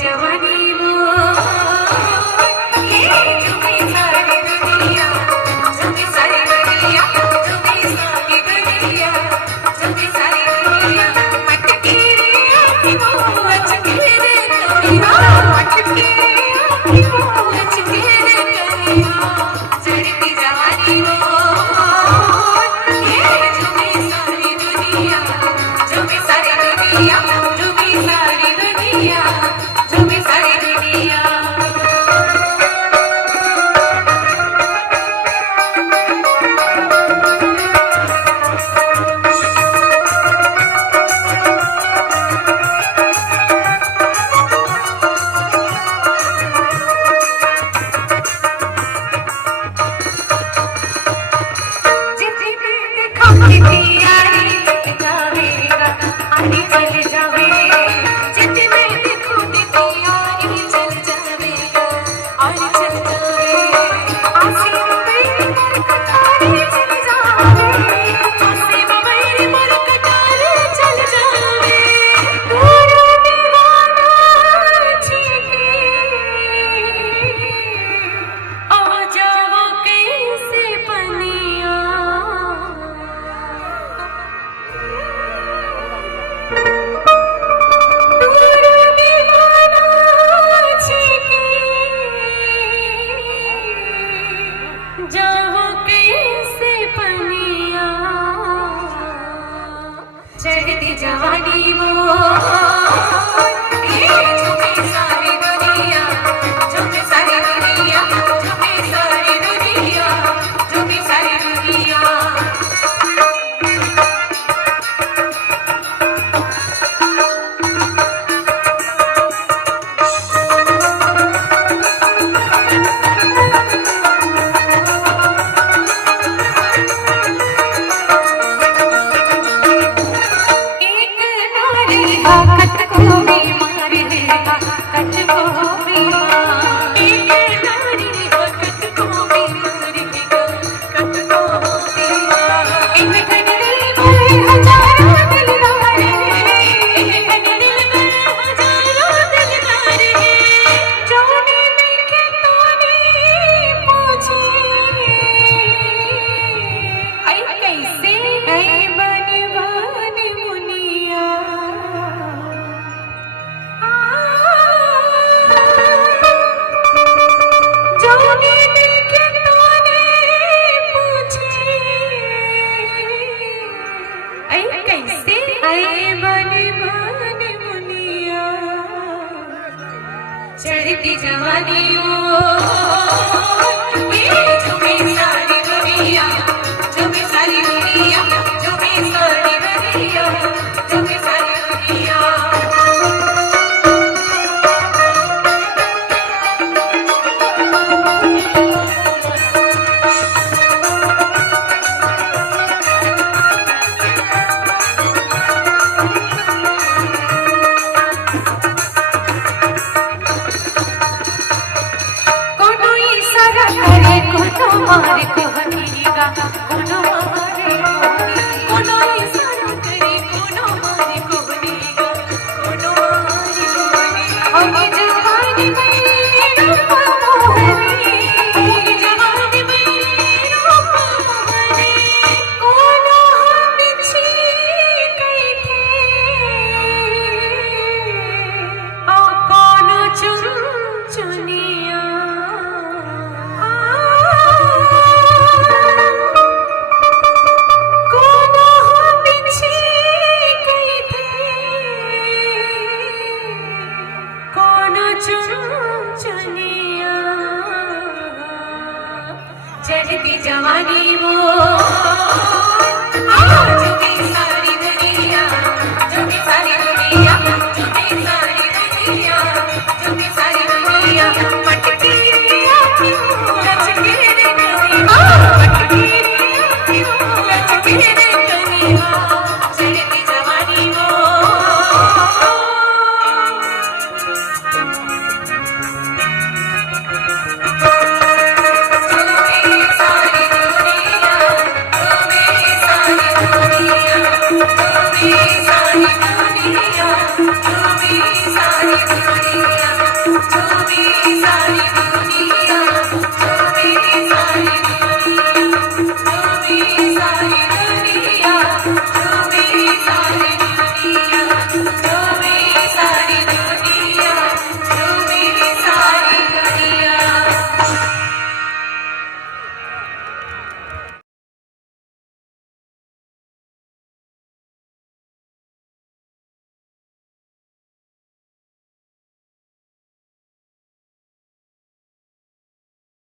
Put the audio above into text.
जवानी वो ये झूमी सारी दुनिया झूमी सारी दुनिया झूमी सारी दुनिया झूमी सारी दुनिया मटकी रे वो अचके रे कनिया मटकी रे वो अचके रे कनिया चढ़ती जवानी वो ये झूमी सारी दुनिया झूमी सारी दुनिया झूमी सारी दुनिया झूमी सारी दुनिया चढ़ती जवानी वो ये झूमी सारी दुनिया झूमी सारी दुनिया झूमी सारी दुनिया झूमी सारी दुनिया चढ़ती जवानी वो ये झूमी सारी दुनिया झूमी सारी दुनिया झूमी सारी दुनिया झूमी सारी दुनिया हमारे को हनीगा कोनो हमारे कोनो इशारा करे कोनो हमारे को हनीगा कोनो हमारे को हनी जवानी में रूप मोहनी जवानी में रूप मोहनी कोनो हम बिछी गई थे और कोनो चुन चुनिया चढ़ती जवानी वो झूमी सारी दुनिया झूमी सारी दुनिया झूमी सारी दुनिया झूमी सारी दुनिया मटकी रे क्यों लचके रे कनिया मटकी रे क्यों लचके रे